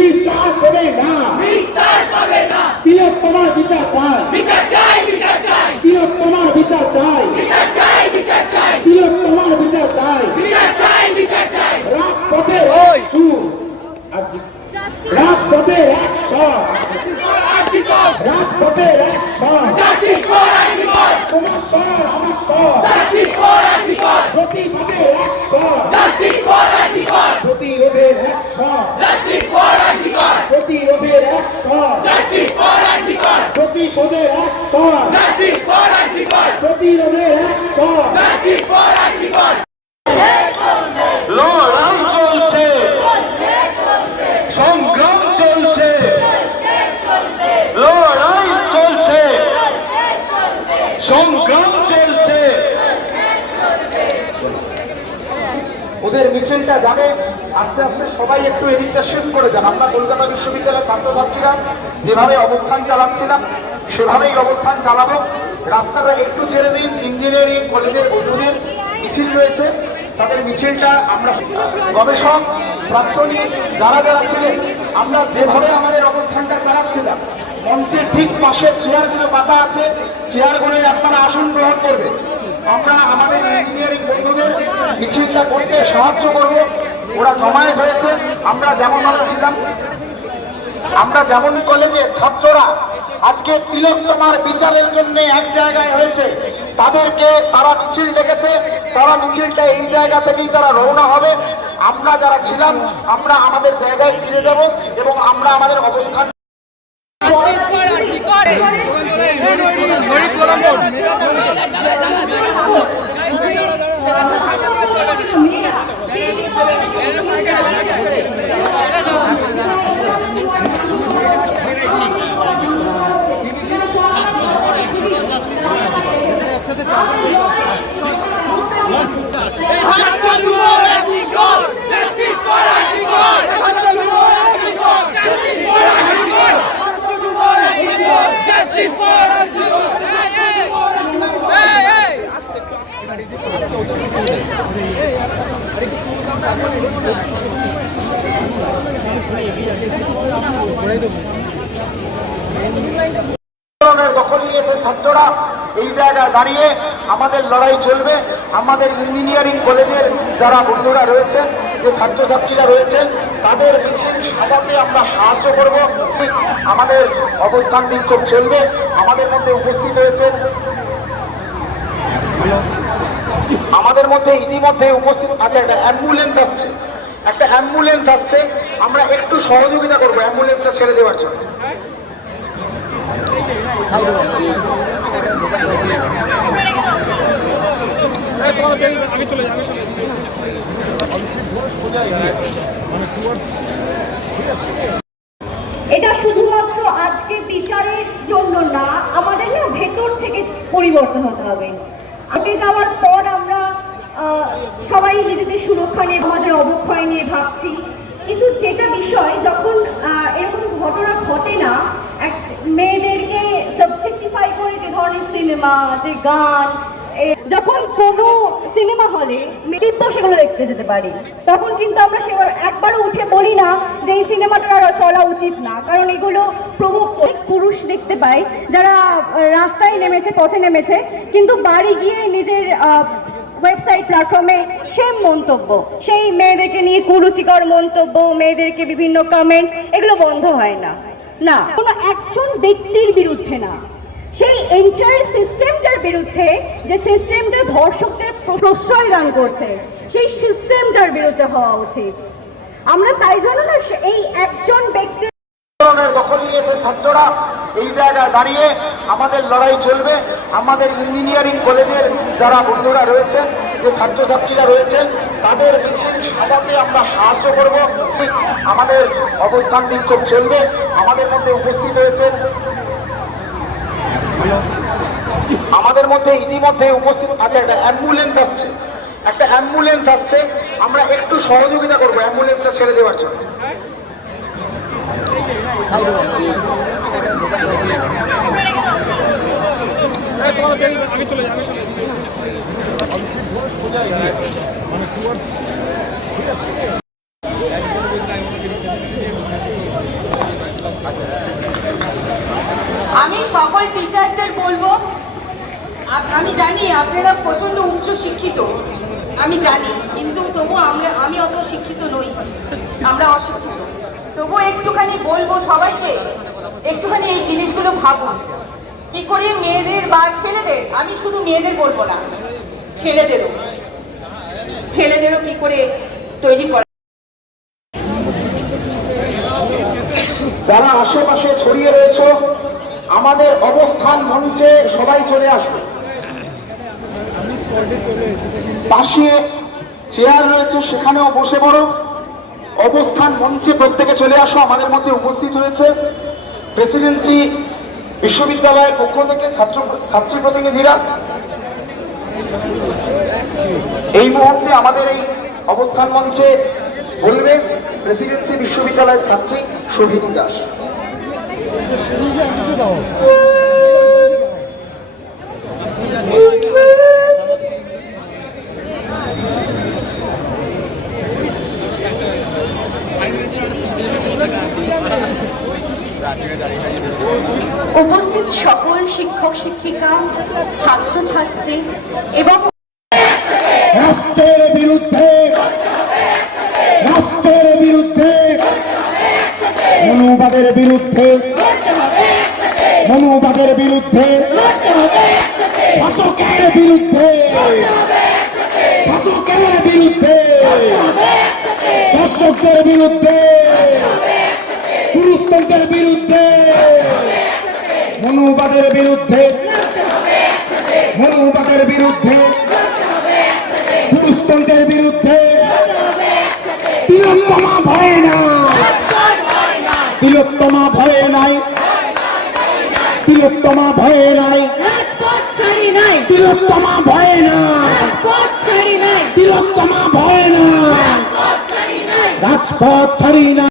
বিচার দেবে না, তিলক তোমার বিচার চাই, তিলক তোমার বিচার চাই, তিলক তোমার বিচার চাই। রাজপথের এক সুর, রাজপথের এক স্বর, রাজপথের এক স্বর, তোমার স্বর আমার স্বর, প্রতিবাদের এক স্বর, প্রতিরোধের এক স্বর, প্রতিরোধের এক স্বর, প্রতিশোধের এক স্বর, প্রতিরোধের এক স্বর। লড়াই চলছে, সংগ্রাম চলছে, লড়াই চলছে, সংগ্রাম চলছে। ওদের মিছিলটা যাবে, আস্তে আস্তে সবাই একটু এদিকটা শিফট করে যান। আমরা কলকাতা বিশ্ববিদ্যালয়ের ছাত্রছাত্রীরা যেভাবে অবস্থান চালাচ্ছিলাম সেভাবেই অবস্থান চালাবো। রাস্তাটা একটু ছেড়ে দিন। ইঞ্জিনিয়ারিং কলেজের অধীনের মিছিল রয়েছে, তাদের মিছিলটা আমরা গবেষক প্রাক্তনী যারা যারা ছিলেন আমরা যেভাবে আমাদের অবস্থানটা চালাচ্ছিলাম, মঞ্চের ঠিক পাশে চেয়ারগুলো পাতা আছে, চেয়ারগুলো আপনারা আসন গ্রহণ করবেন। আমরা আমাদের ইঞ্জিনিয়ারিং বন্ধুদের মিছিলটা করতে সাহায্য করব। ওরা জমায়েত হয়েছে, আমরা যেমন ভাবে ছিলাম, আমরা যেমন কলেজের ছাত্ররা আজকে তিলক তোমার বিচারের জন্য এক জায়গায় হয়েছে, তাদেরকে তারা মিছিল ডেকেছে, তারা মিছিলটা এই জায়গা থেকেই তারা রওনা হবে। আমরা যারা ছিলাম আমরা আমাদের জায়গায় ফিরে যাব এবং আমরা আমাদের অবস্থান দখল নিয়েছে ছাত্ররা। এই জায়গায় দাঁড়িয়ে আমাদের লড়াই চলবে। আমাদের ইঞ্জিনিয়ারিং কলেজের যারা বন্ধুরা রয়েছেন, যে ছাত্রছাত্রীরা রয়েছেন, তাদের মিছিল সাজাতে আমরা সাহায্য করব। আমাদের অবস্থান বিক্ষোভ চলবে। আমাদের মধ্যে উপস্থিত হয়েছেন, আমাদের মধ্যে ইতিমধ্যে উপস্থিত আছে একটা অ্যাম্বুলেন্স আসছে, একটা অ্যাম্বুলেন্স আসছে। আমরা একটু সহযোগিতা করবো অ্যাম্বুলেন্সটা ছেড়ে দেওয়ার জন্য। এটা শুধুমাত্র আজকে বিচারের জন্য না, আমাদের না ভেতর থেকে পরিবর্তন হতে হবে। আগে যাওয়ার পর আমরা সবাই নিজেদের সুরক্ষা নিয়ে, আমাদের অবক্ষয় নিয়ে ভাবছি, কিন্তু যেটা বিষয় যখন এরকম ঘটনা ঘটে না, এক মেয়েদেরকে সাবজেক্টিফাই করে যে ধরনের সিনেমা, যে গান, যখন কোনো সিনেমা হলে মেয়েদের সেগুলো দেখতে যেতে পারি, তখন কিন্তু আমরা সেবার একবারও উঠে বলি না যে এই সিনেমাটা চলা উচিত না, কারণ এগুলো প্রভোগ করে। পুরুষ দেখতে পাই যারা রাস্তায় নেমেছে, পথে নেমেছে, কিন্তু বাড়ি গিয়ে নিজের ওয়েবসাইট প্ল্যাটফর্মে সেম মন্তব্য, সেই মেয়েদেরকে নিয়ে কুরুচিকর মন্তব্য, মেয়েদেরকে বিভিন্ন কমেন্ট, এগুলো বন্ধ হয় না। না, কোনো একজন ব্যক্তির বিরুদ্ধে না, সেই এন্টায়ার সিস্টেমটার বিরুদ্ধে, যে সিস্টেমটা ধর্ষকদের প্রশ্রয় দান করছে, সেই সিস্টেমটার বিরুদ্ধে হওয়া উচিত। আমরা তাই জন্য না এই একজন ব্যক্তি দখল নিয়েছে ছাত্ররা। এই জায়গায় দাঁড়িয়ে আমাদের লড়াই চলবে। আমাদের ইঞ্জিনিয়ারিং কলেজের যারা বন্ধুরা রয়েছেন, যে ছাত্রছাত্রীরা রয়েছেন, তাদের মিছিল সাজাতে আমরা সাহায্য করব। আমাদের অবস্থান বিক্ষোভ চলবে। আমাদের মধ্যে উপস্থিত হয়েছেন, আমাদের মধ্যে ইতিমধ্যে উপস্থিত আছে একটা অ্যাম্বুলেন্স আসছে, একটা অ্যাম্বুলেন্স আসছে। আমরা একটু সহযোগিতা করবো অ্যাম্বুলেন্সটা ছেড়ে দেওয়ার জন্য। আমি চলে যাই। আমি জানি আপনারা প্রচন্ড উচ্চ শিক্ষিত, আমি জানি, কিন্তু তবু আমি অত শিক্ষিত নই, আমরা অশিক্ষিত। তবু একটুখানি বলবো সবাইকে, একটুখানি এই জিনিসগুলো ভাবুন, কি করে মেয়েদের বা ছেলেদের, আমি শুধু মেয়েদের বলবো না, ছেলেদেরও কি করে তৈরি করা। যারা আশেপাশে ছড়িয়ে রয়েছে আমাদের অবস্থান মঞ্চে সবাই চলে আসবে। পাশে চেয়ার রয়েছে, সেখানেও বসে পড়ো। অবস্থান মঞ্চে প্রত্যেকে চলে আসো। আমাদের মধ্যে উপস্থিত হয়েছে প্রেসিডেন্সি বিশ্ববিদ্যালয়ের পক্ষ থেকে ছাত্রী প্রতিনিধিরা। এই মুহূর্তে আমাদের এই অবস্থান মঞ্চে বলবে প্রেসিডেন্সি বিশ্ববিদ্যালয়ের ছাত্রী শোভিনী দাস। উপস্থিত সকল শিক্ষক শিক্ষিকা, ছাত্রছাত্রী এবং রাষ্ট্রের বিরুদ্ধে মনুবাদের বিরুদ্ধে শাসকের বিরুদ্ধে দর্শকদের বিরুদ্ধে পুরুষতন্ত্রের বিরুদ্ধে মনুবাদের বিরুদ্ধে পুরুষতন্ত্রের বিরুদ্ধে তিলোত্তমা ভয়ে নাই, তিলোত্তমা ভয়ে নাই, তিলোত্তমা ভয়ে নাই, তিলোত্তমা ভয়ে নাই, রাজপথ ছাড়ি না।